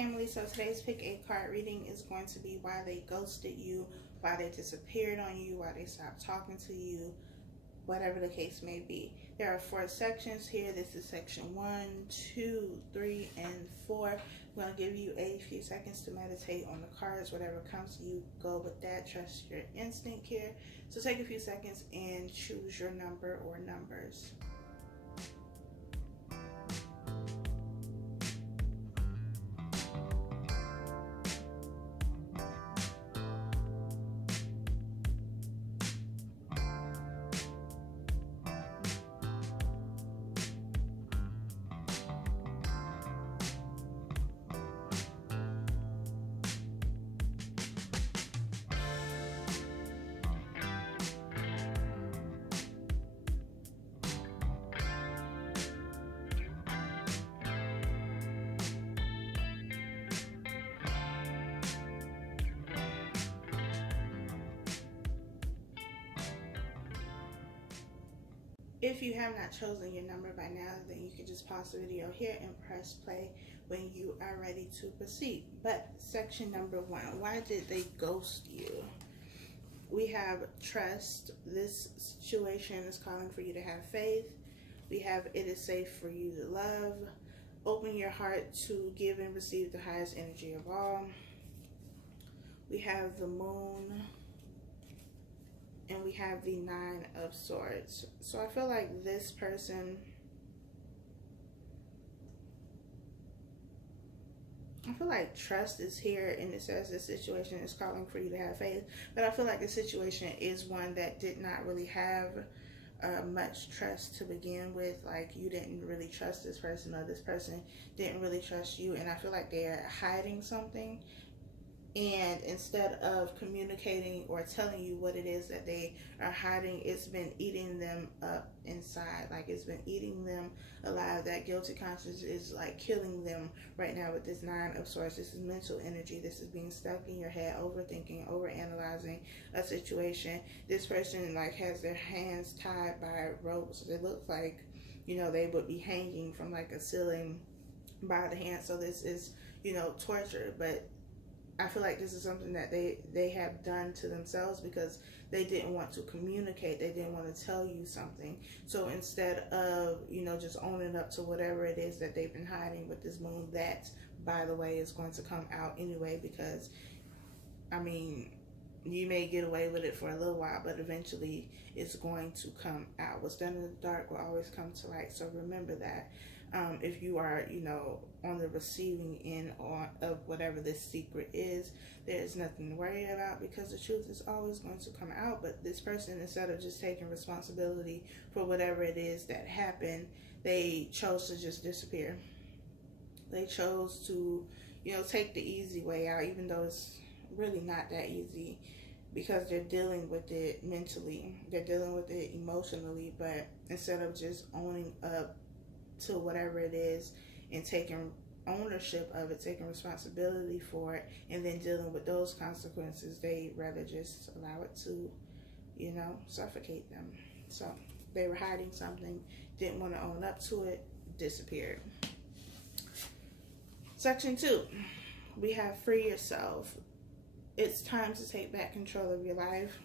family, so today's pick a card reading is going to be why they ghosted you, why they disappeared on you, why they stopped talking to you, whatever the case may be. There are 4 sections here. This is section 1, 2, 3, and 4. I'm going to give you a few seconds to meditate on the cards. Whatever comes to you, go with that. Trust your instinct here. So take a few seconds and choose your number or numbers. If you have not chosen your number by now, then you can just pause the video here and press play when you are ready to proceed. But section number 1, why did they ghost you? We have trust. This situation is calling for you to have faith. We have it is safe for you to love. Open your heart to give and receive the highest energy of all. We have the moon. And we have the 9 of Swords. So I feel like this person, I feel like trust is here, and it says this situation is calling for you to have faith. But I feel like the situation is one that did not really have much trust to begin with. Like, you didn't really trust this person, or this person didn't really trust you. And I feel like they're hiding something. And instead of communicating or telling you what it is that they are hiding, it's been eating them up inside. Like, it's been eating them alive. That guilty conscience is like killing them right now with this 9 of Swords. This is mental energy. This is being stuck in your head, overthinking, overanalyzing a situation. This person like has their hands tied by ropes. It looks like, you know, they would be hanging from like a ceiling by the hand. So this is, you know, torture. But I feel like this is something that they have done to themselves because they didn't want to communicate. They didn't want to tell you something. So instead of, you know, just owning up to whatever it is that they've been hiding with this moon, that, by the way, is going to come out anyway because, I mean, you may get away with it for a little while, but eventually it's going to come out. What's done in the dark will always come to light. So remember that. If you are, you know, on the receiving end of whatever this secret is, there's nothing to worry about because the truth is always going to come out. But this person, instead of just taking responsibility for whatever it is that happened, they chose to just disappear. They chose to, you know, take the easy way out, even though it's really not that easy because they're dealing with it mentally. They're dealing with it emotionally, but instead of just owning up to whatever it is and taking ownership of it, taking responsibility for it, and then dealing with those consequences, they rather just allow it to, you know, suffocate them. So they were hiding something, didn't want to own up to it, disappeared. Section 2, we have free yourself. It's time to take back control of your life.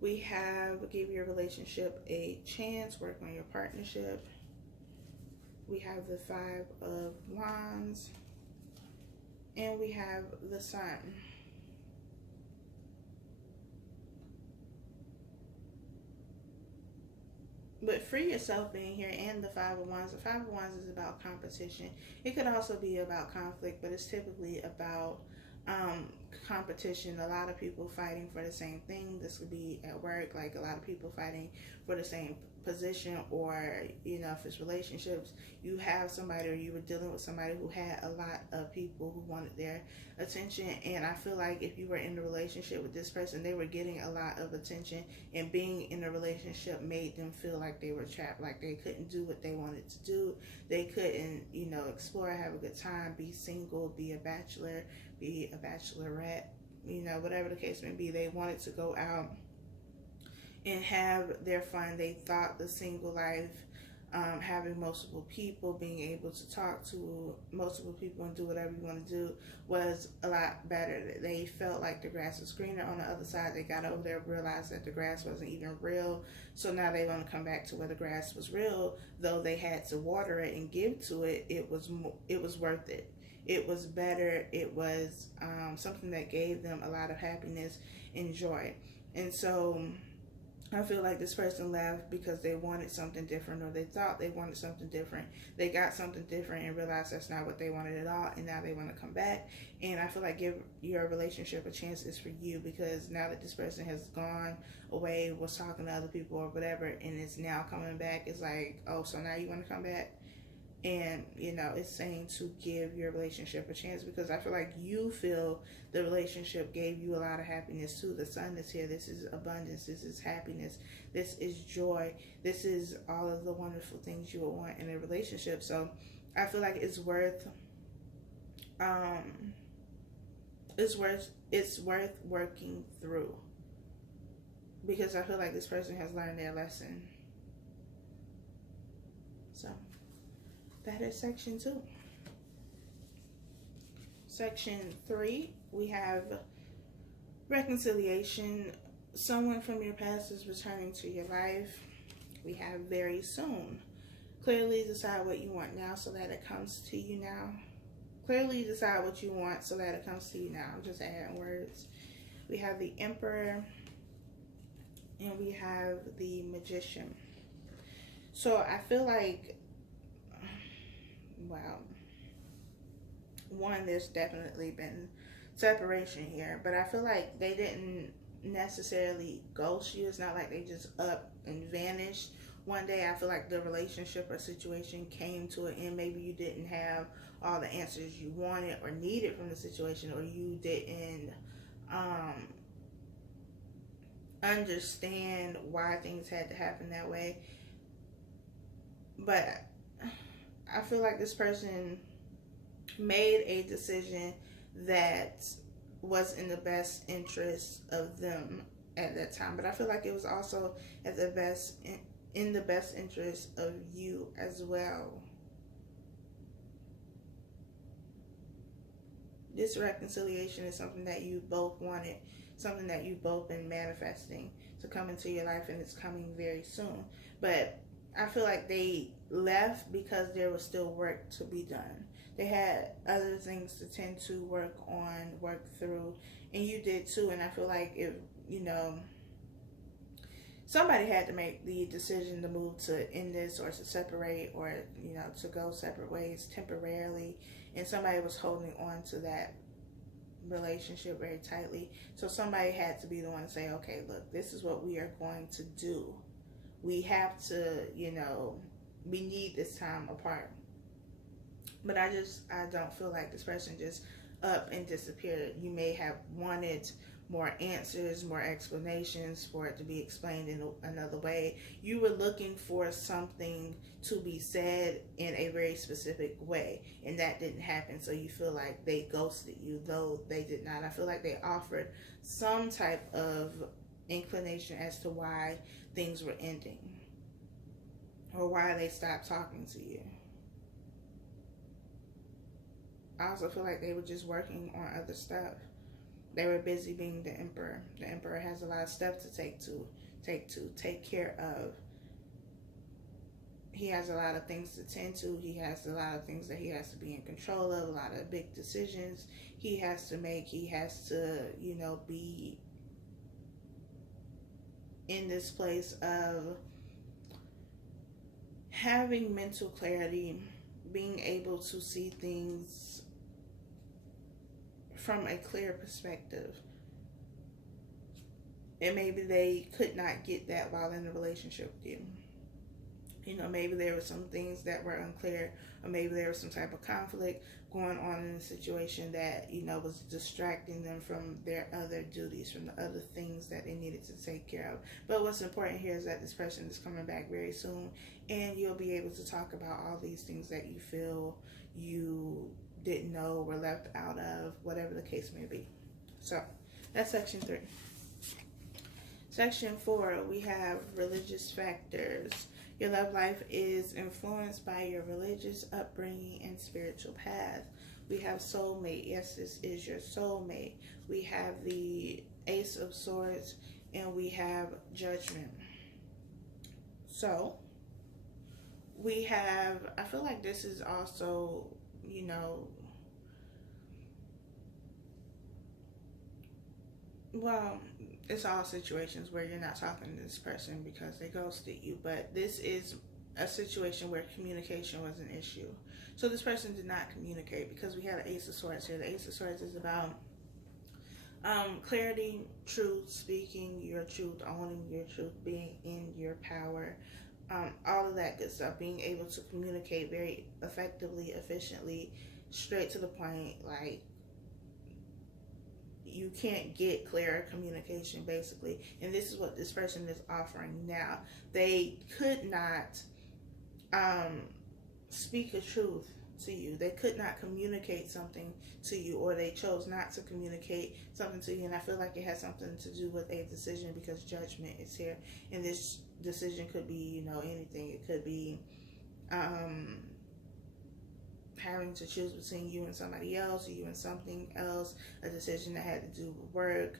We have give your relationship a chance, work on your partnership. We have the 5 of Wands. And we have the Sun. But free yourself being here and the 5 of Wands. The 5 of Wands is about competition. It could also be about conflict, but it's typically about competition. A lot of people fighting for the same thing. This could be at work, like a lot of people fighting for the same position, or, you know, if it's relationships, you have somebody or you were dealing with somebody who had a lot of people who wanted their attention. And I feel like if you were in a relationship with this person, they were getting a lot of attention, and being in a relationship made them feel like they were trapped, like they couldn't do what they wanted to do. They couldn't, you know, explore, have a good time, be single, be a bachelor, be a bachelorette, you know, whatever the case may be. They wanted to go out and have their fun. They thought the single life having multiple people, being able to talk to multiple people and do whatever you want to do was a lot better. They felt like the grass was greener on the other side. They got over there, realized that the grass wasn't even real. So now they want to come back to where the grass was real. Though they had to water it and give to it, it was worth it. It was better. It was something that gave them a lot of happiness and joy. And so I feel like this person left because they wanted something different, or they thought they wanted something different. They got something different and realized that's not what they wanted at all, and now they want to come back. And I feel like give your relationship a chance is for you, because now that this person has gone away, was talking to other people or whatever, and is now coming back, it's like, oh, so now you want to come back? And, you know, it's saying to give your relationship a chance, because I feel like you feel the relationship gave you a lot of happiness too. The sun is here. This is abundance. This is happiness. This is joy. This is all of the wonderful things you would want in a relationship. So I feel like it's worth working through, because I feel like this person has learned their lesson. So that is section 2. Section 3, we have reconciliation. Someone from your past is returning to your life. We have very soon. Clearly decide what you want now so that it comes to you now. Clearly decide what you want so that it comes to you now. I'm just adding words. We have the Emperor, and we have the Magician. So I feel like, well, one, there's definitely been separation here, but I feel like they didn't necessarily ghost you. It's not like they just up and vanished one day. I feel like the relationship or situation came to an end. Maybe you didn't have all the answers you wanted or needed from the situation, or you didn't understand why things had to happen that way. But I feel like this person made a decision that was in the best interest of them at that time. But I feel like it was also at the best in the best interest of you as well. This reconciliation is something that you both wanted, something that you both been manifesting to come into your life, and it's coming very soon. But I feel like they left because there was still work to be done. They had other things to tend to work on, work through, and you did too. And I feel like if, you know, somebody had to make the decision to move to end this, or to separate, or, you know, to go separate ways temporarily, and somebody was holding on to that relationship very tightly. So somebody had to be the one to say, okay, look, this is what we are going to do. We have to, you know, we need this time apart. But I don't feel like this person just up and disappeared. You may have wanted more answers, more explanations for it to be explained in another way. You were looking for something to be said in a very specific way, and that didn't happen. So you feel like they ghosted you, though they did not. I feel like they offered some type of inclination as to why things were ending, or why they stopped talking to you. I also feel like they were just working on other stuff. They were busy being the Emperor. The Emperor has a lot of stuff to take care of. He has a lot of things to tend to. He has a lot of things that he has to be in control of, a lot of big decisions he has to make. He has to, you know, be in this place of having mental clarity, being able to see things from a clear perspective. And maybe they could not get that while in a relationship with you. You know, maybe there were some things that were unclear, or maybe there was some type of conflict going on in the situation that, you know, was distracting them from their other duties, from the other things that they needed to take care of. But what's important here is that this person is coming back very soon, and you'll be able to talk about all these things that you feel you didn't know, were left out of, whatever the case may be. So that's section 3. Section 4, we have religious factors. Your love life is influenced by your religious upbringing and spiritual path. We have soulmate. Yes, this is your soulmate. We have the Ace of Swords, and we have Judgment. So, we have, I feel like this is also, you know, well, it's all situations where you're not talking to this person because they ghosted you, but this is a situation where communication was an issue. So this person did not communicate because we had an Ace of Swords here. The Ace of Swords is about clarity, truth, speaking your truth, owning your truth, being in your power, all of that good stuff, being able to communicate very effectively, efficiently, straight to the point. Like, you can't get clearer communication, basically, and this is what this person is offering now. They could not speak a truth to you. They could not communicate something to you, or they chose not to communicate something to you, and I feel like it has something to do with a decision because Judgment is here, and this decision could be, you know, anything. It could be having to choose between you and somebody else, or you and something else, a decision that had to do with work,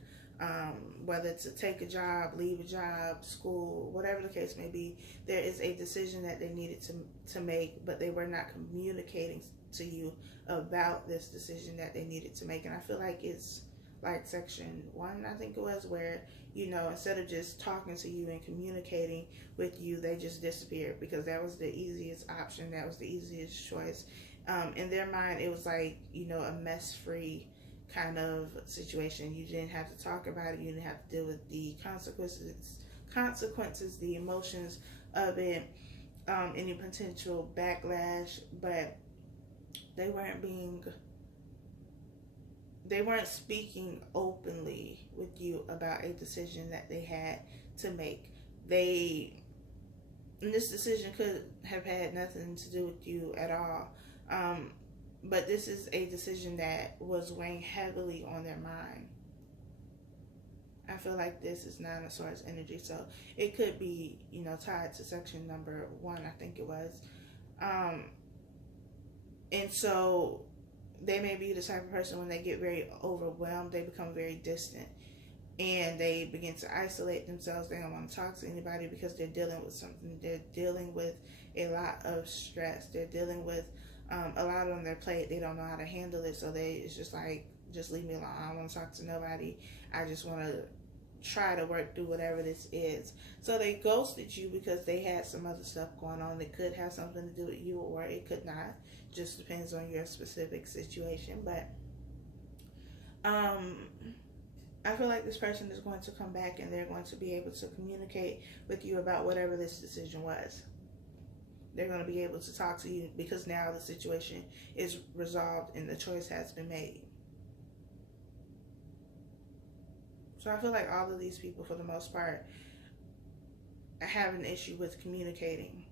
whether to take a job, leave a job, school, whatever the case may be. There is a decision that they needed to make, but they were not communicating to you about this decision that they needed to make. And I feel like it's like section 1, I think it was, where, you know, instead of just talking to you and communicating with you, they just disappeared because that was the easiest option. That was the easiest choice. In their mind, it was like, you know, a mess-free kind of situation. You didn't have to talk about it. You didn't have to deal with the consequences, the emotions of it, any potential backlash. But they weren't speaking openly with you about a decision that they had to make. And this decision could have had nothing to do with you at all. But this is a decision that was weighing heavily on their mind. I feel like this is 9 of Swords energy, so it could be, you know, tied to section number 1, I think it was. And so they may be the type of person, when they get very overwhelmed, they become very distant. And they begin to isolate themselves. They don't want to talk to anybody because they're dealing with something. They're dealing with a lot of stress. They're dealing with a lot on their plate. They don't know how to handle it. So it's just like, just leave me alone. I don't want to talk to nobody. I just want to try to work through whatever this is. So they ghosted you because they had some other stuff going on. It could have something to do with you, or it could not. Just depends on your specific situation. But I feel like this person is going to come back, and they're going to be able to communicate with you about whatever this decision was. They're going to be able to talk to you because now the situation is resolved and the choice has been made. So I feel like all of these people, for the most part, have an issue with communicating.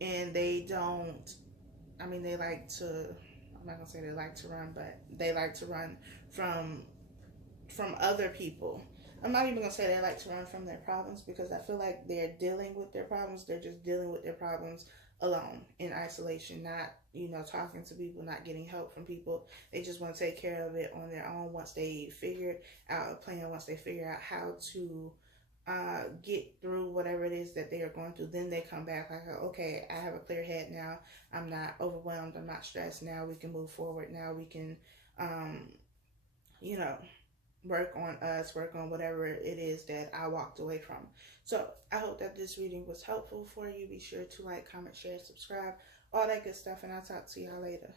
And they don't, I mean, they like to, I'm not going to say they like to run, but they like to run from other people. I'm not even going to say they like to run from their problems, because I feel like they're dealing with their problems. They're just dealing with their problems alone, in isolation, not, you know, talking to people, not getting help from people. They just want to take care of it on their own. Once they figure out a plan, once they figure out how to get through whatever it is that they are going through, then they come back like, okay, I have a clear head now. I'm not overwhelmed. I'm not stressed. Now we can move forward. Now we can, you know, work on us, work on whatever it is that I walked away from. So I hope that this reading was helpful for you. Be sure to like, comment, share, subscribe, all that good stuff, and I'll talk to y'all later.